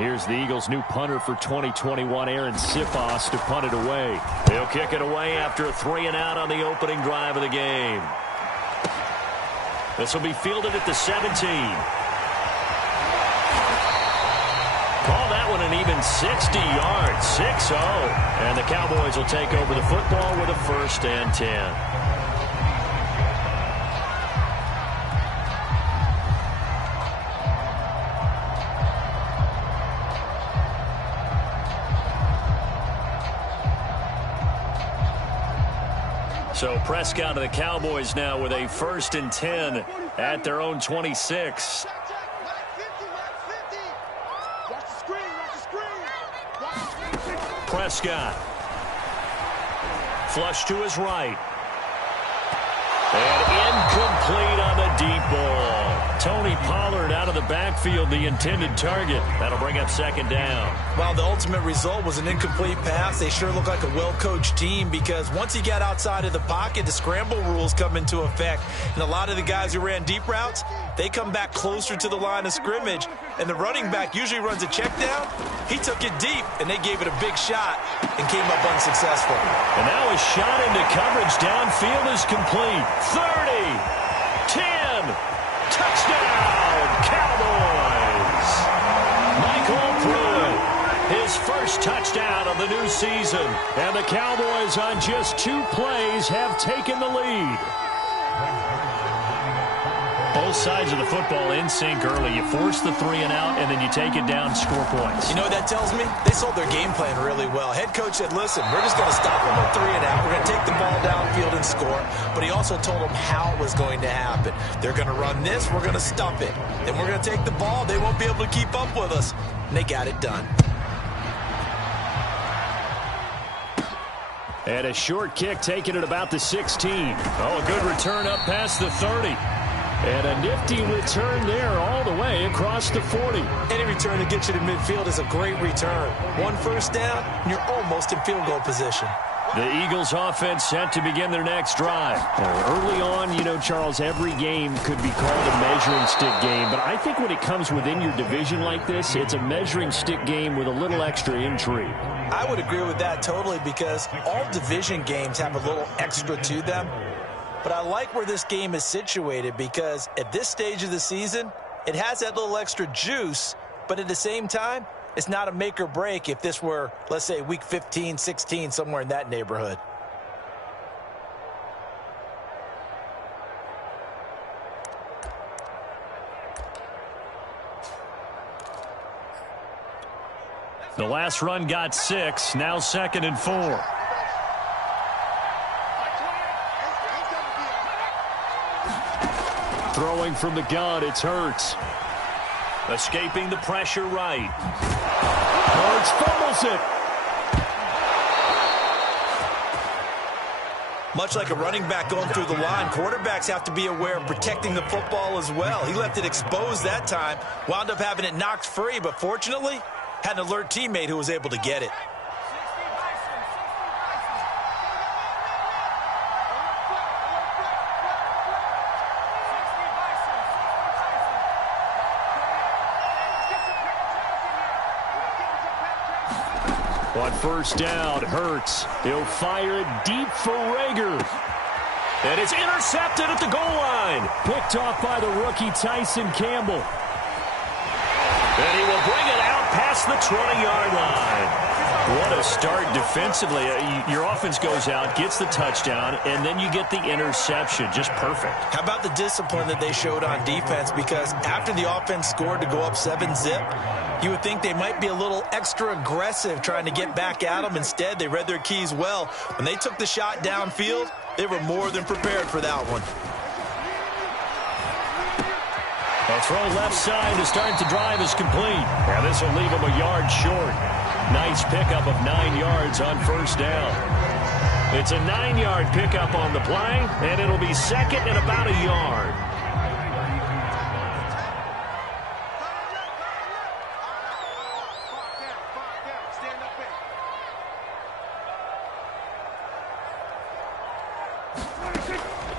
Here's the Eagles' new punter for 2021, Aaron Sipos, to punt it away. He'll kick it away after a 3-and-out on the opening drive of the game. This will be fielded at the 17. Call that one an even 60 yards, 6-0. And the Cowboys will take over the football with a 1st and 10. So Prescott of the Cowboys now with a 1st and 10 at their own 26. Prescott. Flush to his right. And incomplete on the deep ball. Tony Pollard out of the backfield, the intended target. That'll bring up 2nd down. Well, the ultimate result was an incomplete pass. They sure look like a well-coached team because once he got outside of the pocket, the scramble rules come into effect. And a lot of the guys who ran deep routes, they come back closer to the line of scrimmage. And the running back usually runs a check down. He took it deep, and they gave it a big shot and came up unsuccessful. And now his shot into coverage downfield is complete. 30, 10, touchdown, Cowboys! Michael Pruitt, his first touchdown of the new season. And the Cowboys on just 2 plays have taken the lead. Both sides of the football in sync early. You force the 3-and-out, and then you take it down and score points. You know what that tells me? They sold their game plan really well. Head coach said, listen, we're just going to stop them with 3-and-out. We're going to take the ball downfield and score. But he also told them how it was going to happen. They're going to run this. We're going to stop it. Then we're going to take the ball. They won't be able to keep up with us. And they got it done. And a short kick taken at about the 16. Oh, a good return up past the 30. And a nifty return there all the way across the 40. Any return that gets you to midfield is a great return. 1 first down, and you're almost in field goal position. The Eagles offense set to begin their next drive. Early on, you know, Charles, every game could be called a measuring stick game. But I think when it comes within your division like this, it's a measuring stick game with a little extra intrigue. I would agree with that totally because all division games have a little extra to them. But I like where this game is situated because at this stage of the season, it has that little extra juice, but at the same time, it's not a make or break if this were, let's say, week 15, 16, somewhere in that neighborhood. The last run got 6, now 2nd and 4. Throwing from the gun, it's Hurts. Escaping the pressure right. Hurts fumbles it. Much like a running back going through the line, quarterbacks have to be aware of protecting the football as well. He left it exposed that time, wound up having it knocked free, but fortunately, had an alert teammate who was able to get it. On 1st down, Hurts. He'll fire it deep for Rager. And it's intercepted at the goal line. Picked off by the rookie Tyson Campbell. And he will bring it out past the 20-yard line. What a start defensively. Your offense goes out, gets the touchdown, and then you get the interception. Just perfect. How about the discipline that they showed on defense? Because after the offense scored to go up 7-zip, you would think they might be a little extra aggressive trying to get back at them. Instead, they read their keys well. When they took the shot downfield, they were more than prepared for that one. A throw left side to start the drive is complete. Now this will leave him a yard short. Nice pickup of 9 yards on 1st down. It's a 9-yard pickup on the play, and it'll be 2nd and about a yard.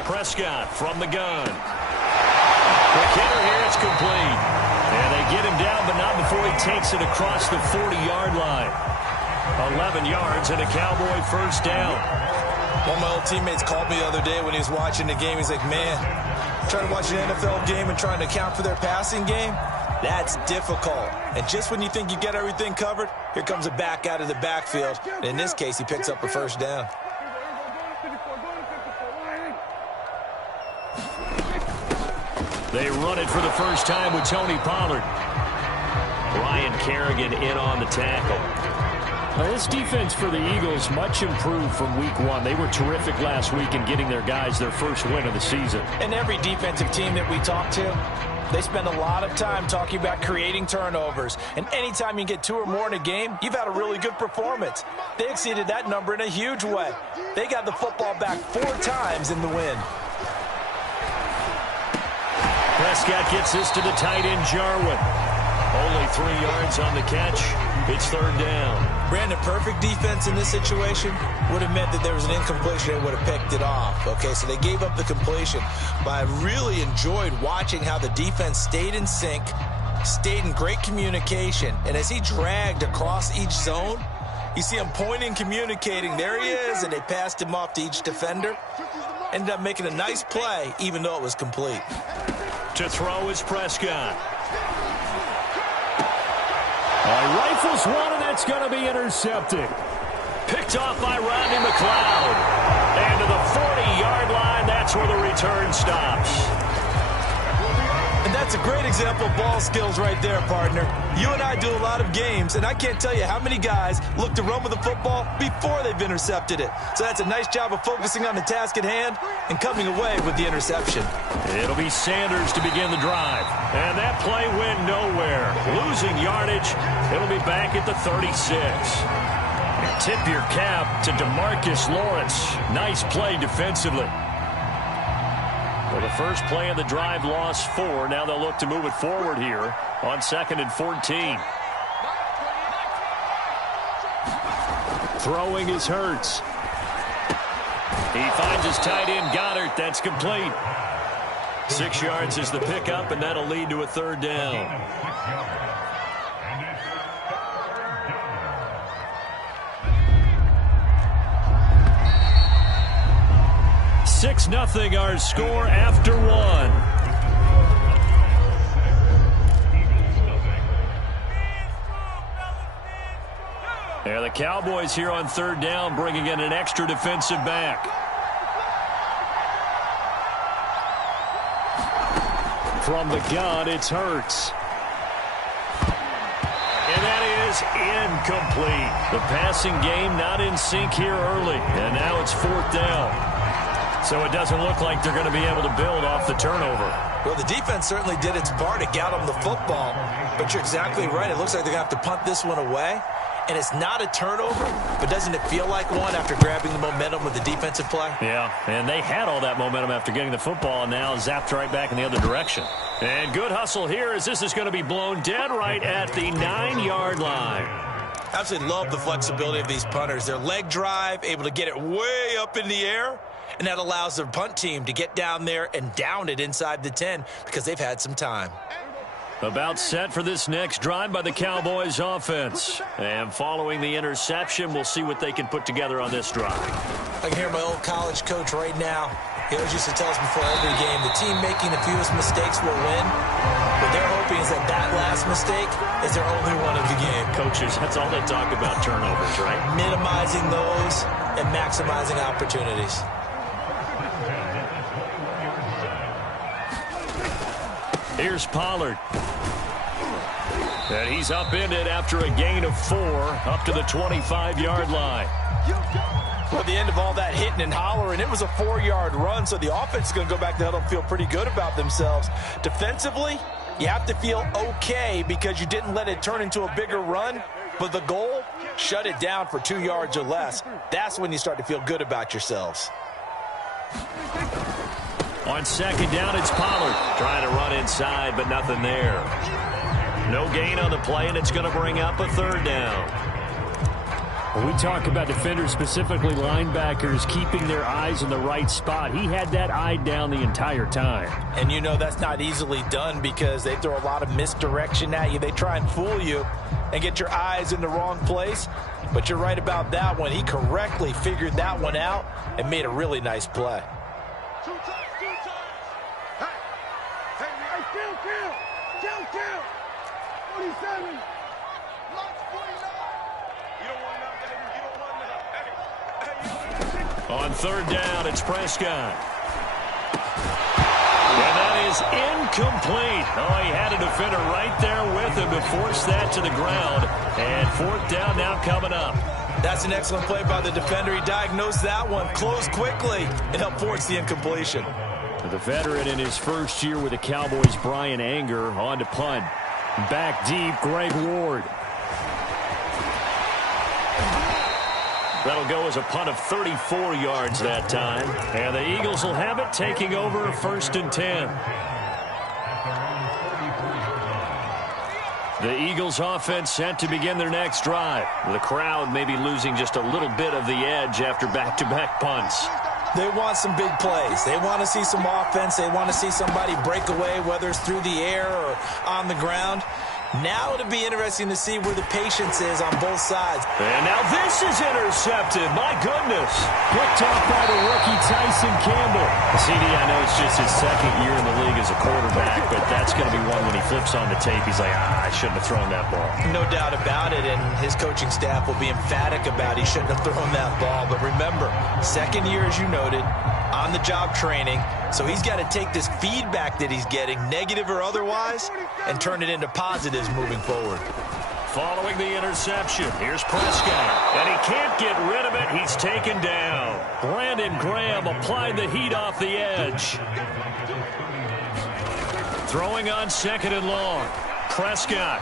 Prescott from the gun. The kicker here, it's complete. And they get him down but not before he takes it across the 40-yard line. 11 yards and a Cowboy first down. One of my old teammates called me the other day when he was watching the game. He's like, man, trying to watch an NFL game and trying to account for their passing game, that's difficult. And just when you think you get everything covered, here comes a back out of the backfield. And in this case, he picks up a first down. They run it for the first time with Tony Pollard. Ryan Kerrigan in on the tackle. Now, this defense for the Eagles much improved from week one. They were terrific last week in getting their guys their first win of the season. And every defensive team that we talk to, they spend a lot of time talking about creating turnovers. And anytime you get 2 or more in a game, you've had a really good performance. They exceeded that number in a huge way. They got the football back 4 times in the win. Prescott gets this to the tight end, Jarwin. Only 3 yards on the catch. It's third down. Brandon, perfect defense in this situation would have meant that there was an incompletion. They would have picked it off. Okay, so they gave up the completion. But I really enjoyed watching how the defense stayed in sync, stayed in great communication. And as he dragged across each zone, you see him pointing, communicating. There he is, and they passed him off to each defender. Ended up making a nice play, even though it was complete. To throw is Prescott. Rifles one, and that's going to be intercepted. Picked off by Rodney McLeod. And to the 40-yard line, that's where the return stops. And that's a great example of ball skills right there, partner. You and I do a lot of games, and I can't tell you how many guys look to run with the football before they've intercepted it. So that's a nice job of focusing on the task at hand and coming away with the interception. It'll be Sanders to begin the drive. And that play went nowhere. Losing yardage. It'll be back at the 36. And tip your cap to DeMarcus Lawrence. Nice play defensively. Well, the first play of the drive lost 4. Now they'll look to move it forward here on 2nd and 14. Throwing is Hurts. He finds his tight end, Goddard. That's complete. 6 yards is the pickup, and that'll lead to a third down. 6-0 our score after 1. Yeah, the Cowboys here on third down, bringing in an extra defensive back. From the gun, it's Hurts. And that is incomplete. The passing game not in sync here early. And now it's 4th down. So it doesn't look like they're going to be able to build off the turnover. Well, the defense certainly did its part to get them the football. But you're exactly right. It looks like they're going to have to punt this one away. And it's not a turnover, but doesn't it feel like one after grabbing the momentum with the defensive play? Yeah, and they had all that momentum after getting the football, and now zapped right back in the other direction. And good hustle here as this is going to be blown dead right at the 9-yard line. Absolutely love the flexibility of these punters. Their leg drive, able to get it way up in the air, and that allows their punt team to get down there and down it inside the 10 because they've had some time. About set for this next drive by the Cowboys offense. And following the interception, we'll see what they can put together on this drive. I can hear my old college coach right now. He always used to tell us before every game, the team making the fewest mistakes will win. What they're hoping is that that last mistake is their only one of the game. Coaches, that's all they talk about, turnovers, right? Minimizing those and maximizing opportunities. Here's Pollard. And he's upended after a gain of 4 up to the 25-yard line. Well, the end of all that hitting and hollering, it was a 4-yard run, so the offense is going to go back to huddle and feel pretty good about themselves. Defensively, you have to feel okay because you didn't let it turn into a bigger run, but the goal, shut it down for 2 yards or less. That's when you start to feel good about yourselves. On second down, it's Pollard trying to run inside, but nothing there. No gain on the play, and it's going to bring up a third down. When we talk about defenders, specifically linebackers, keeping their eyes in the right spot, he had that eye down the entire time. And you know that's not easily done because they throw a lot of misdirection at you. They try and fool you and get your eyes in the wrong place. But you're right about that one. He correctly figured that one out and made a really nice play. Two times. Hey, kill. 47. On third down, it's Prescott. And that is incomplete. Oh, he had a defender right there with him to force that to the ground. And fourth down now coming up. That's an excellent play by the defender. He diagnosed that one, closed quickly, and helped force the incompletion. The veteran in his first year with the Cowboys, Brian Anger, on to punt. Back deep, Greg Ward. That'll go as a punt of 34 yards that time. And the Eagles will have it, taking over first and 10. The Eagles offense set to begin their next drive. The crowd may be losing just a little bit of the edge after back-to-back punts. They want some big plays. They want to see some offense. They want to see somebody break away, whether it's through the air or on the ground. Now it'll be interesting to see where the patience is on both sides. And now this is intercepted. My goodness. Picked off by the rookie Tyson Campbell. CD, I know it's just his second year in the league as a quarterback, but that's going to be one when he flips on the tape. He's like, I shouldn't have thrown that ball. No doubt about it, and his coaching staff will be emphatic about he shouldn't have thrown that ball. But remember, second year, as you noted, on-the-job training. So he's got to take this feedback that he's getting, negative or otherwise, and turn it into positives moving forward. Following the interception, here's Prescott. And he can't get rid of it. He's taken down. Brandon Graham applied the heat off the edge. Throwing on second and long. Prescott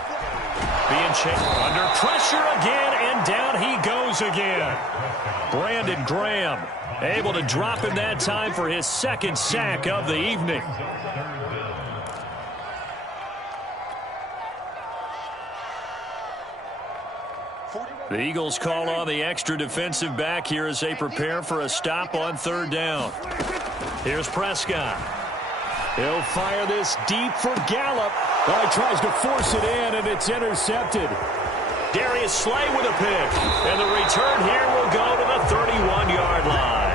being chased under pressure again, and down he goes again. Brandon Graham able to drop him that time for his second sack of the evening. The Eagles call on the extra defensive back here as they prepare for a stop on third down. Here's Prescott. He'll fire this deep for Gallup. Oh, he tries to force it in, and it's intercepted. Darius Slay with a pick. And the return here will go to the 31-yard line.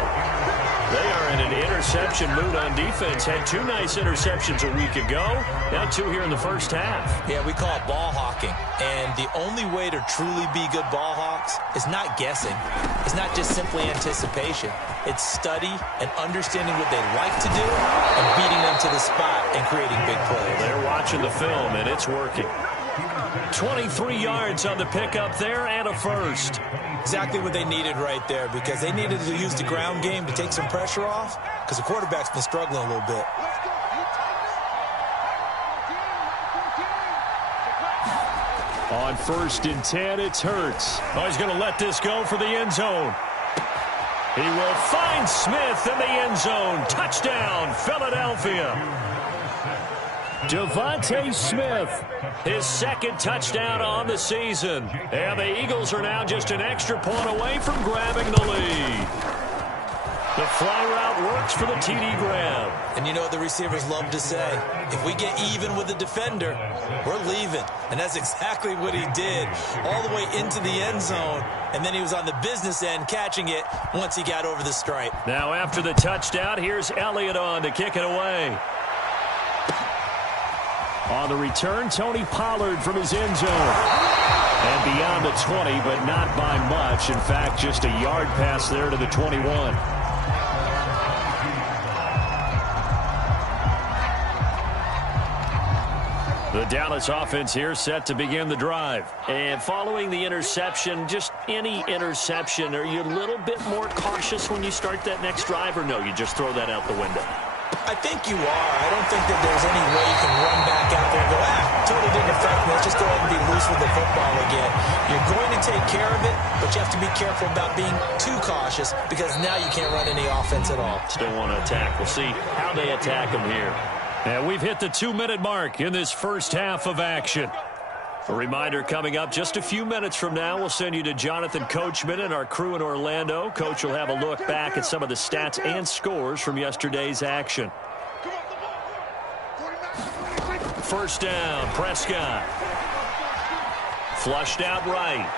They are in an interception mood on defense. Had two nice interceptions a week ago. Now two here in the first half. Yeah, we call it ball hawking. And the only way to truly be good ball hawks is not guessing. It's not just simply anticipation. It's study and understanding what they like to do and beating them to the spot and creating big plays. They're watching the film, and it's working. 23 yards on the pickup there and a first. Exactly what they needed right there, because they needed to use the ground game to take some pressure off, because the quarterback's been struggling a little bit. On first and 10, it's Hurts. Oh, he's going to let this go for the end zone. He will find Smith in the end zone. Touchdown, Philadelphia. Devontae Smith, his second touchdown on the season. And the Eagles are now just an extra point away from grabbing the lead. The fly route works for the TD grab. And you know what the receivers love to say? If we get even with the defender, we're leaving. And that's exactly what he did, all the way into the end zone. And then he was on the business end catching it once he got over the stripe. Now after the touchdown, here's Elliott on to kick it away. On the return, Tony Pollard from his end zone. And beyond the 20, but not by much. In fact, just a yard pass there to the 21. The Dallas offense here set to begin the drive. And following the interception, just any interception, are you a little bit more cautious when you start that next drive, or no, you just throw that out the window? I think you are. I don't think that there's any way you can run back out there and go, totally didn't affect me. Let's just go ahead and be loose with the football again. You're going to take care of it, but you have to be careful about being too cautious, because now you can't run any offense at all. Still want to attack. We'll see how they attack them here. And we've hit the 2-minute mark in this first half of action. A reminder coming up just a few minutes from now, we'll send you to Jonathan Coachman and our crew in Orlando. Coach will have a look back at some of the stats and scores from yesterday's action. First down, Prescott. Flushed out right.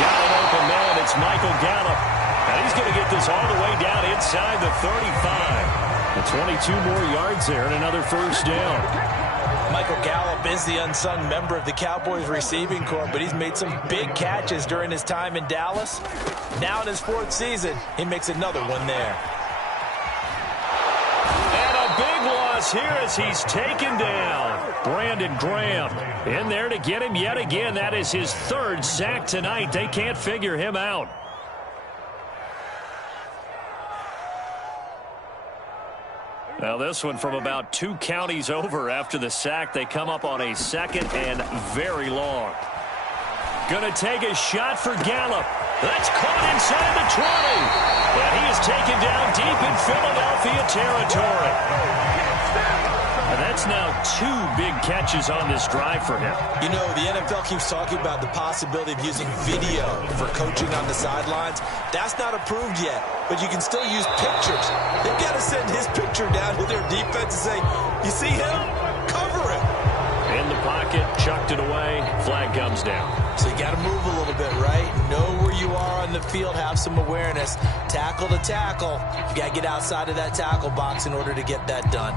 Got an open man. It's Michael Gallup. And he's going to get this all the way down inside the 35. And 22 more yards there and another first down. Michael Gallup is the unsung member of the Cowboys receiving corps, but he's made some big catches during his time in Dallas. Now in his 4th season, he makes another one there. And a big loss here as he's taken down. Brandon Graham in there to get him yet again. That is his 3rd sack tonight. They can't figure him out. Now this one from about 2 counties over after the sack. They come up on a 2nd and very long. Gonna take a shot for Gallup. That's caught inside the 20. And he is taken down deep in Philadelphia territory. And that's now 2 big catches on this drive for him. You know, the NFL keeps talking about the possibility of using video for coaching on the sidelines. That's not approved yet, but you can still use pictures. They've got to send his picture down to their defense and say, you see him? Cover him. In the pocket, chucked it away, flag comes down. So you got to move a little bit, right? Know where you are on the field, have some awareness. Tackle to tackle. You got to get outside of that tackle box in order to get that done.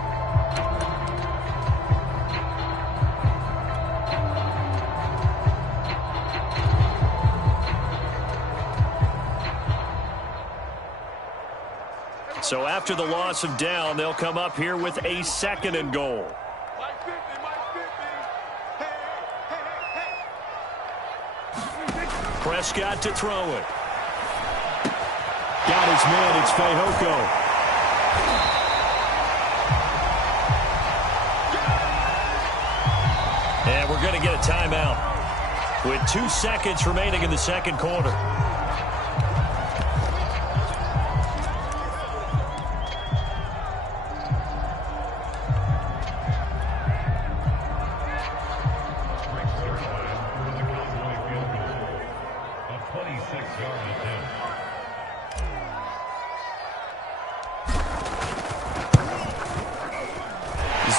So after the loss of down, they'll come up here with a 2nd and goal. Prescott to throw it. Got his man, it's Fehoko. And we're going to get a timeout with 2 seconds remaining in the 2nd quarter.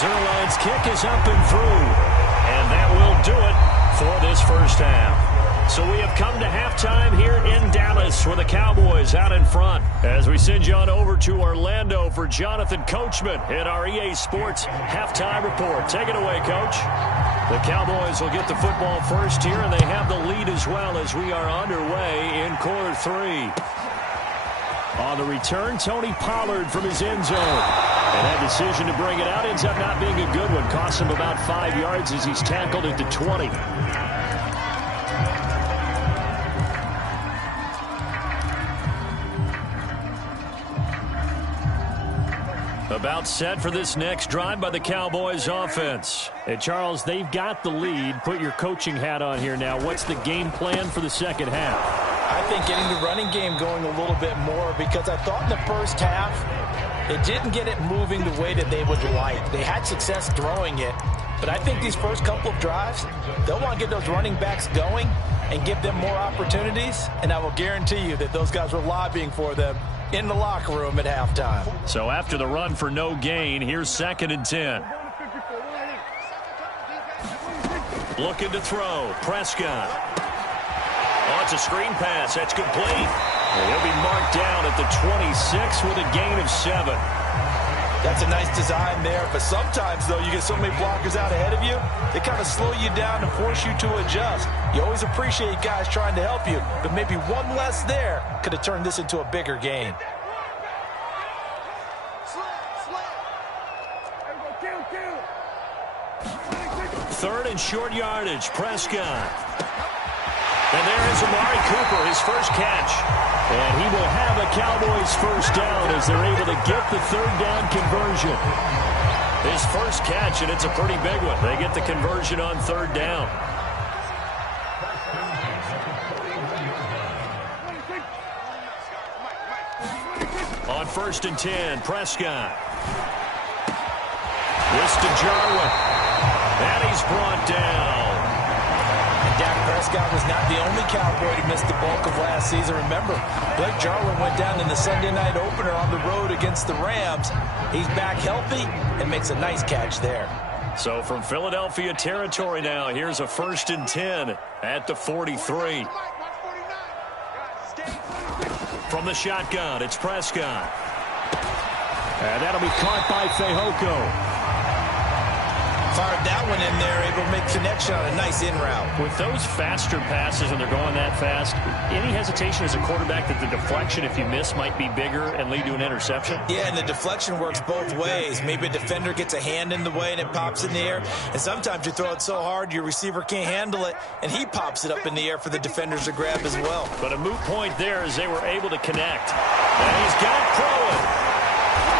Zerline's kick is up and through. And that will do it for this first half. So we have come to halftime here in Dallas with the Cowboys out in front. As we send you on over to Orlando for Jonathan Coachman in our EA Sports halftime report. Take it away, Coach. The Cowboys will get the football first here, and they have the lead as well as we are underway in quarter 3. On the return, Tony Pollard from his end zone. And that decision to bring it out ends up not being a good one. Costs him about 5 yards as he's tackled at the 20. About set for this next drive by the Cowboys offense. And Charles, they've got the lead. Put your coaching hat on here now. What's the game plan for the second half? I think getting the running game going a little bit more, because I thought in the first half they didn't get it moving the way that they would like. They had success throwing it, but I think these first couple of drives, they'll want to get those running backs going and give them more opportunities, and I will guarantee you that those guys were lobbying for them in the locker room at halftime. So after the run for no gain, here's 2nd and 10. Looking to throw. Prescott. Oh, it's a screen pass. That's complete. And he'll be marked down at the 26 with a gain of 7. That's a nice design there, but sometimes, though, you get so many blockers out ahead of you, they kind of slow you down and force you to adjust. You always appreciate guys trying to help you, but maybe one less there could have turned this into a bigger game. Third and short yardage, Prescott. And there is Amari Cooper, his first catch. And he will have a Cowboys first down as they're able to get the 3rd down conversion. His first catch, and it's a pretty big one. They get the conversion on 3rd down. On 1st and 10, Prescott. This to Jarwin. And he's brought down. Prescott was not the only Cowboy to miss the bulk of last season. Remember, Blake Jarwin went down in the Sunday night opener on the road against the Rams. He's back healthy and makes a nice catch there. So from Philadelphia territory now, here's a 1st and 10 at the 43. From the shotgun, it's Prescott. And that'll be caught by Fehoko. Fired that one in there, able to make connection on a nice in route. With those faster passes and they're going that fast, any hesitation as a quarterback that the deflection, if you miss, might be bigger and lead to an interception? Yeah, and the deflection works both ways. Maybe a defender gets a hand in the way and it pops in the air. And sometimes you throw it so hard your receiver can't handle it, and he pops it up in the air for the defenders to grab as well. But a moot point there as they were able to connect. And he's got Proen.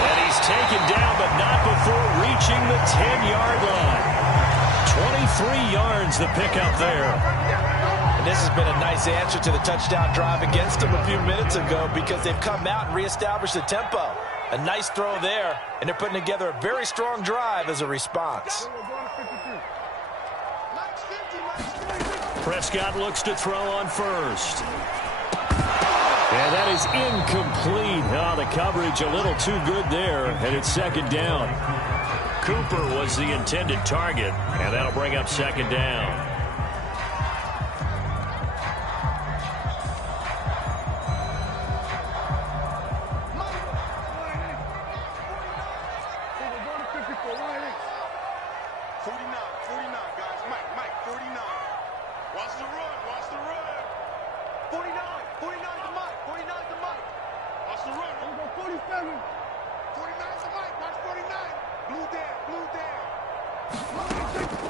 And he's taken down, but not before reaching the 10-yard line. 23 yards the pickup there. And this has been a nice answer to the touchdown drive against them a few minutes ago because they've come out and reestablished the tempo. A nice throw there, and they're putting together a very strong drive as a response. Prescott looks to throw on first. And that is incomplete. Oh, the coverage a little too good there, and it's 2nd down. Cooper was the intended target, and that'll bring up 2nd down.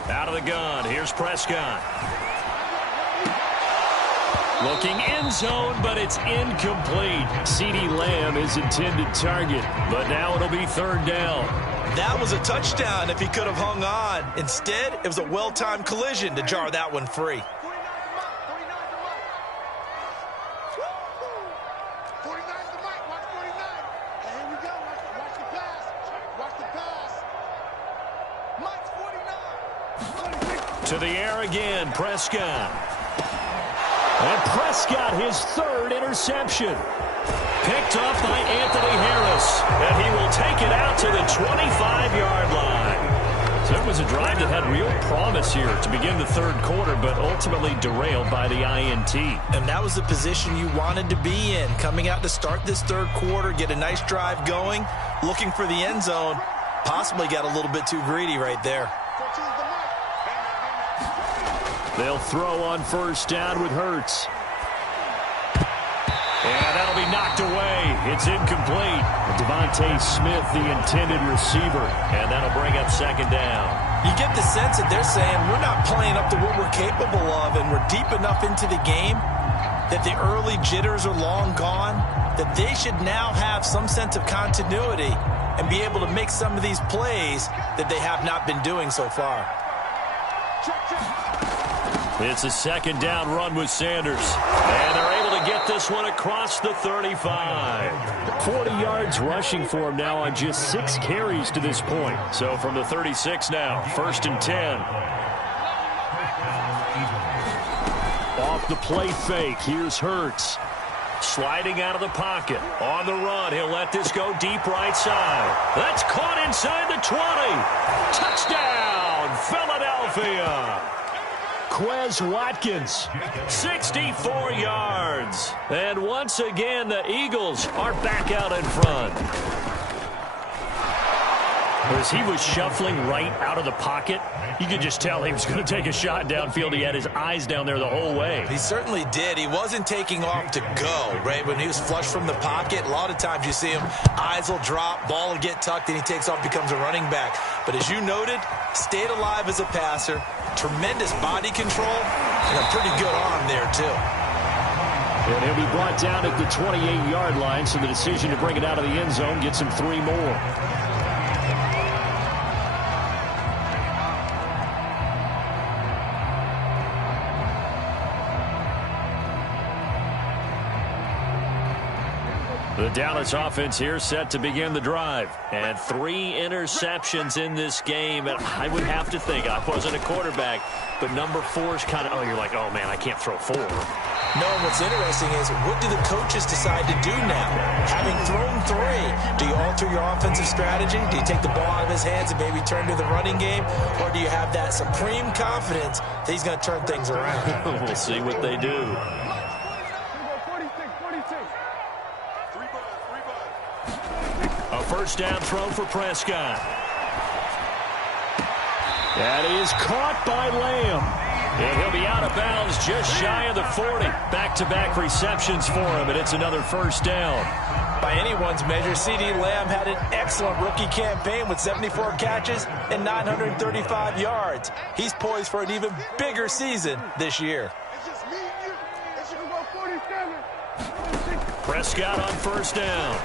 Out of the gun, here's Prescott. Looking end zone, but it's incomplete. CeeDee Lamb is intended target, but now it'll be 3rd down. That was a touchdown if he could have hung on. Instead, it was a well-timed collision to jar that one free. To the air again, Prescott. And Prescott, his 3rd interception. Picked off by Anthony Harris. And he will take it out to the 25-yard line. So it was a drive that had real promise here to begin the 3rd quarter, but ultimately derailed by the INT. And that was the position you wanted to be in. Coming out to start this 3rd quarter, get a nice drive going, looking for the end zone. Possibly got a little bit too greedy right there. They'll throw on 1st down with Hurts. And that'll be knocked away. It's incomplete. Devontae Smith, the intended receiver. And that'll bring up 2nd down. You get the sense that they're saying we're not playing up to what we're capable of, and we're deep enough into the game that the early jitters are long gone, that they should now have some sense of continuity and be able to make some of these plays that they have not been doing so far. It's a 2nd down run with Sanders. And they're able to get this one across the 35. 40 yards rushing for him now on just 6 carries to this point. So from the 36 now, 1st and 10. Off the play fake, here's Hurts. Sliding out of the pocket. On the run, he'll let this go deep right side. That's caught inside the 20. Touchdown, Philadelphia. Quez Watkins, 64 yards. And once again, the Eagles are back out in front. As he was shuffling right out of the pocket, you could just tell he was going to take a shot downfield. He had his eyes down there the whole way. He certainly did. He wasn't taking off to go, right? When he was flush from the pocket, a lot of times you see him, eyes will drop, ball will get tucked, and he takes off, becomes a running back. But as you noted, stayed alive as a passer, tremendous body control, and a pretty good arm there, too. And he'll be brought down at the 28-yard line, so the decision to bring it out of the end zone gets him 3 more. The Dallas offense here set to begin the drive. And 3 interceptions in this game. And I would have to think, I wasn't a quarterback, but number 4 is kind of, oh, you're like, oh, man, I can't throw 4. No, and what's interesting is, what do the coaches decide to do now? Having thrown 3, do you alter your offensive strategy? Do you take the ball out of his hands and maybe turn to the running game? Or do you have that supreme confidence that he's going to turn things around? We'll see what they do. A first down throw for Prescott. That is caught by Lamb. And he'll be out of bounds just shy of the 40. Back-to-back receptions for him, and it's another first down. By anyone's measure, CeeDee Lamb had an excellent rookie campaign with 74 catches and 935 yards. He's poised for an even bigger season this year. It's just me and you. It's just about 47. Prescott on first down.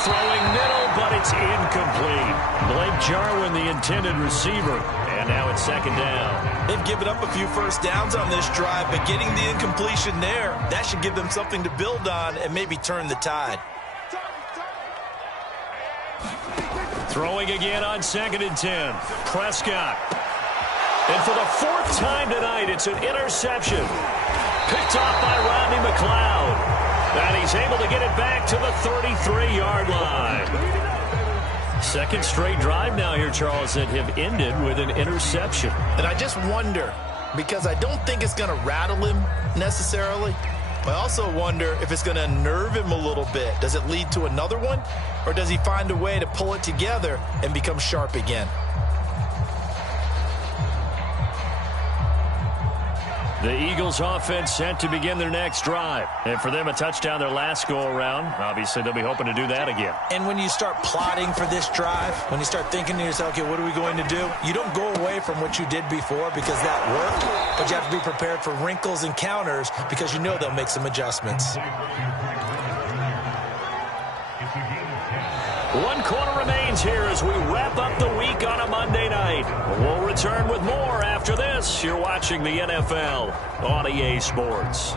Throwing middle, but it's incomplete. Blake Jarwin, the intended receiver. And now it's second down. They've given up a few first downs on this drive, but getting the incompletion there, that should give them something to build on and maybe turn the tide. Throwing again on 2nd and 10. Prescott. And for the 4th time tonight, it's an interception. Picked off by Rodney McLeod. And he's able to get it back to the 33-yard line. Second straight drive now here, Charles, that have ended with an interception. And I just wonder, because I don't think it's going to rattle him necessarily, I also wonder if it's going to unnerve him a little bit. Does it lead to another one? Or does he find a way to pull it together and become sharp again? The Eagles offense set to begin their next drive. And for them, a touchdown their last go-around. Obviously, they'll be hoping to do that again. And when you start plotting for this drive, when you start thinking to yourself, okay, what are we going to do? You don't go away from what you did before because that worked, but you have to be prepared for wrinkles and counters because you know they'll make some adjustments. 1 quarter remains here as we wrap up the week on a Monday night. We'll return with more after this. You're watching the NFL on Ayeeee Sports.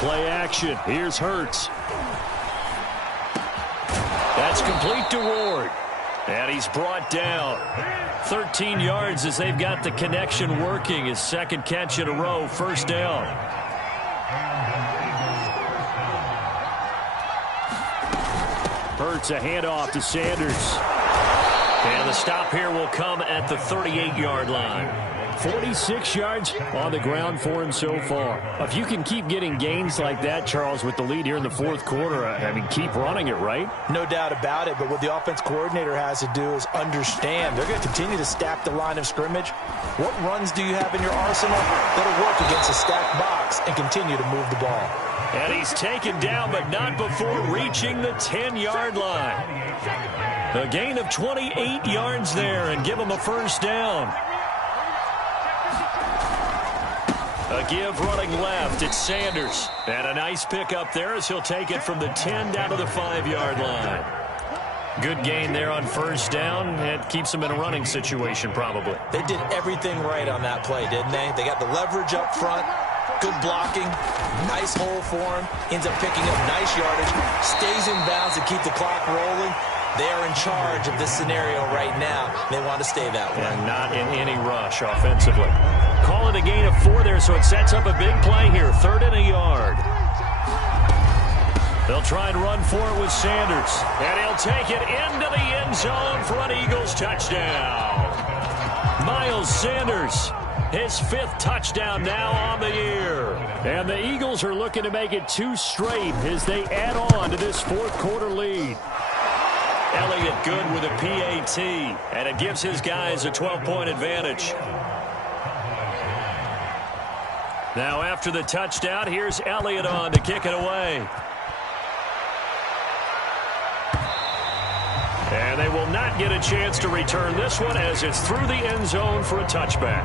Play action. Here's Hurts. That's complete to Ward. And he's brought down. 13 yards as they've got the connection working. His 2nd catch in a row, first down. Hurts a handoff to Sanders. And the stop here will come at the 38-yard line. 46 yards on the ground for him so far. If you can keep getting gains like that, Charles, with the lead here in the 4th quarter, I mean, keep running it, right? No doubt about it, but what the offense coordinator has to do is understand they're going to continue to stack the line of scrimmage. What runs do you have in your arsenal that'll work against a stacked box and continue to move the ball? And he's taken down, but not before reaching the 10-yard line. A gain of 28 yards there and give him a first down. A give running left. It's Sanders. And a nice pickup there as he'll take it from the 10 down to the 5-yard line. Good gain there on first down. It keeps them in a running situation probably. They did everything right on that play, didn't they? They got the leverage up front. Good blocking. Nice hole for him. Ends up picking up nice yardage. Stays in bounds to keep the clock rolling. They are in charge of this scenario right now. They want to stay that way. And not in any rush offensively. Call it a gain of 4 there, so it sets up a big play here. 3rd and a yard. They'll try and run for it with Sanders. And he'll take it into the end zone for an Eagles touchdown. Miles Sanders, his 5th touchdown now on the year. And the Eagles are looking to make it 2 straight as they add on to this 4th quarter lead. Elliott good with a PAT, and it gives his guys a 12-point advantage. Now after the touchdown, here's Elliott on to kick it away. And they will not get a chance to return this one as it's through the end zone for a touchback.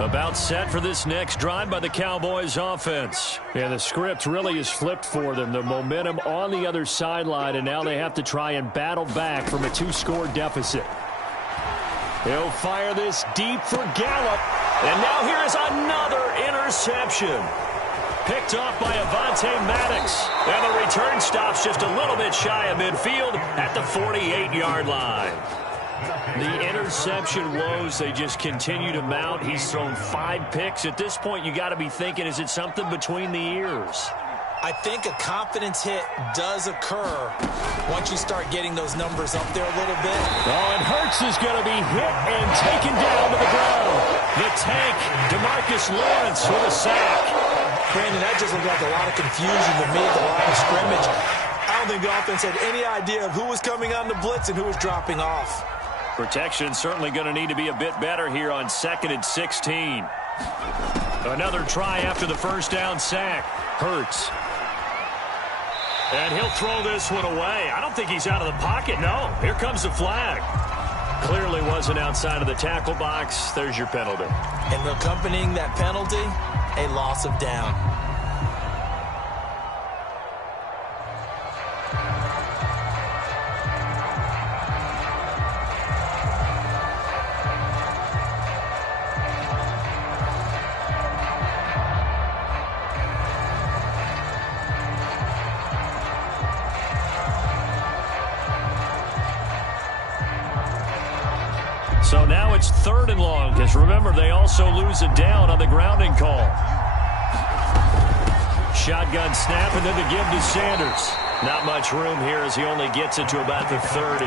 About set for this next drive by the Cowboys offense. Yeah, the script really is flipped for them. The momentum on the other sideline, and now they have to try and battle back from a 2-score deficit. He'll fire this deep for Gallup. And now here is another interception. Picked off by Avonte Maddox. And the return stops just a little bit shy of midfield at the 48-yard line. The interception woes, they just continue to mount. He's thrown 5 picks. At this point, you got to be thinking, is it something between the ears? I think a confidence hit does occur once you start getting those numbers up there a little bit. Oh, and Hurts is going to be hit and taken down to the ground. The tank, DeMarcus Lawrence with a sack. Brandon, that just looked like a lot of confusion to me at the line of scrimmage. I don't think the offense had any idea of who was coming on the blitz and who was dropping off. Protection certainly going to need to be a bit better here on 2nd and 16. Another try after the first down sack. Hurts. And he'll throw this one away. I don't think he's out of the pocket. No, here comes the flag. Clearly wasn't outside of the tackle box. There's your penalty. And accompanying that penalty, a loss of down. So now it's 3rd and long, because remember, they also lose a down on the grounding call. Shotgun snap, and then the give to Sanders. Not much room here as he only gets it to about the 30.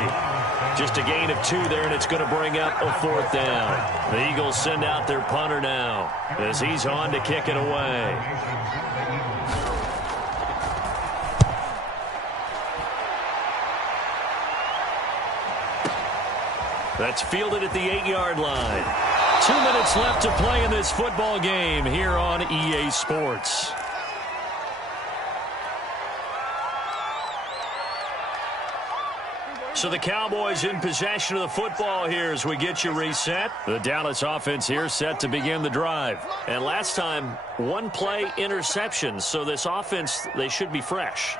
Just a gain of 2 there, and it's going to bring up a 4th down. The Eagles send out their punter now as he's on to kick it away. That's fielded at the 8-yard line. 2 minutes left to play in this football game here on EA Sports. So the Cowboys in possession of the football here as we get you reset. The Dallas offense here set to begin the drive. And last time, 1-play interception. So this offense, they should be fresh.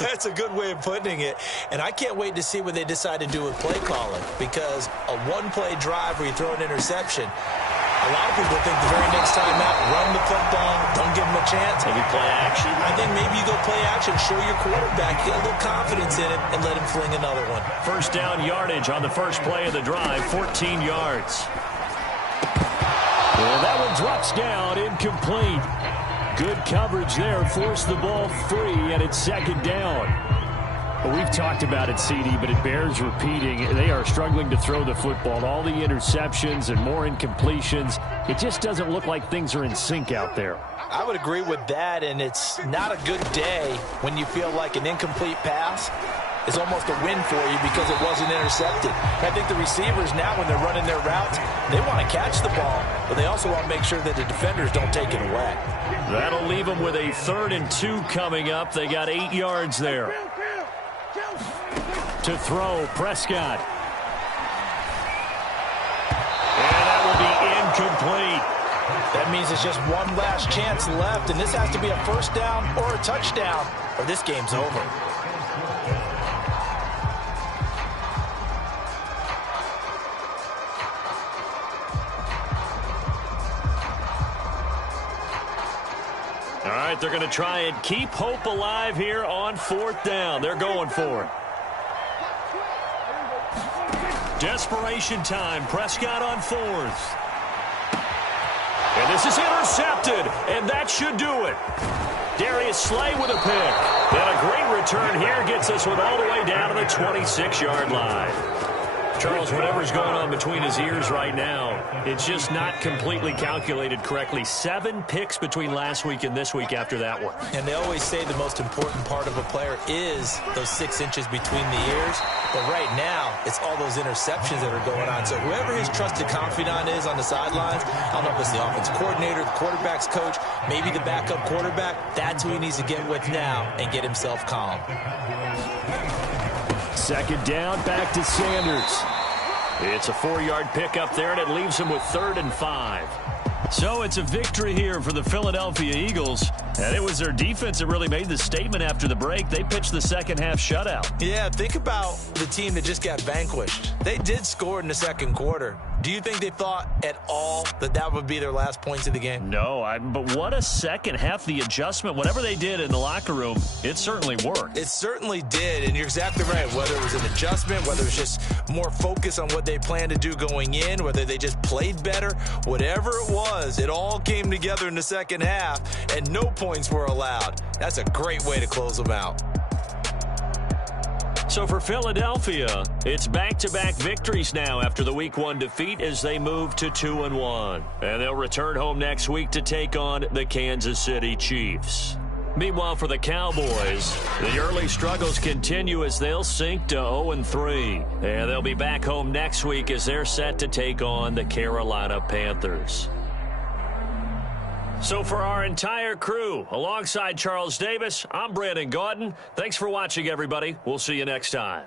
That's a good way of putting it. And I can't wait to see what they decide to do with play calling. Because a 1-play drive where you throw an interception, a lot of people think the very next time out, run the football, don't give them a chance. Maybe play action. I think maybe you go play action, show your quarterback, get a little confidence in it, and let him fling another one. First down yardage on the first play of the drive, 14 yards. Well, that one drops down, incomplete. Good coverage there, forced the ball free, and it's 2nd down. Well, we've talked about it, CD, but it bears repeating. They are struggling to throw the football. All the interceptions and more incompletions. It just doesn't look like things are in sync out there. I would agree with that, and it's not a good day when you feel like an incomplete pass is almost a win for you because it wasn't intercepted. I think the receivers now, when they're running their routes, they want to catch the ball, but they also want to make sure that the defenders don't take it away. That'll leave them with a 3rd and 2 coming up. They got 8 yards there. To throw, Prescott. And that will be incomplete. That means it's just one last chance left, and this has to be a first down or a touchdown, or this game's over. All right, they're going to try and keep hope alive here on 4th down. They're going for it. Desperation time. Prescott on 4th. And this is intercepted, and that should do it. Darius Slay with a pick. And a great return here gets us one all the way down to the 26-yard line. Charles, whatever's going on between his ears right now, it's just not completely calculated correctly. 7 picks between last week and this week after that one. And they always say the most important part of a player is those 6 inches between the ears. But right now, it's all those interceptions that are going on. So whoever his trusted confidant is on the sidelines, I don't know if it's the offense coordinator, the quarterback's coach, maybe the backup quarterback, that's who he needs to get with now and get himself calm. 2nd down, back to Sanders. It's a 4-yard pickup there, and it leaves him with 3rd and 5. So it's a victory here for the Philadelphia Eagles. And it was their defense that really made the statement after the break. They pitched the second half shutout. Yeah, think about the team that just got vanquished. They did score in the second quarter. Do you think they thought at all that that would be their last points of the game? No, but what a second half. The adjustment, whatever they did in the locker room, it certainly worked. It certainly did, and you're exactly right. Whether it was an adjustment, whether it was just more focus on what they planned to do going in, whether they just played better, whatever it was, it all came together in the second half, and no points were allowed. That's a great way to close them out. So for Philadelphia, it's back-to-back victories now after the Week 1 defeat as they move to 2-1. And they'll return home next week to take on the Kansas City Chiefs. Meanwhile, for the Cowboys, the early struggles continue as they'll sink to 0-3. And they'll be back home next week as they're set to take on the Carolina Panthers. So for our entire crew, alongside Charles Davis, I'm Brandon Gaudin. Thanks for watching, everybody. We'll see you next time.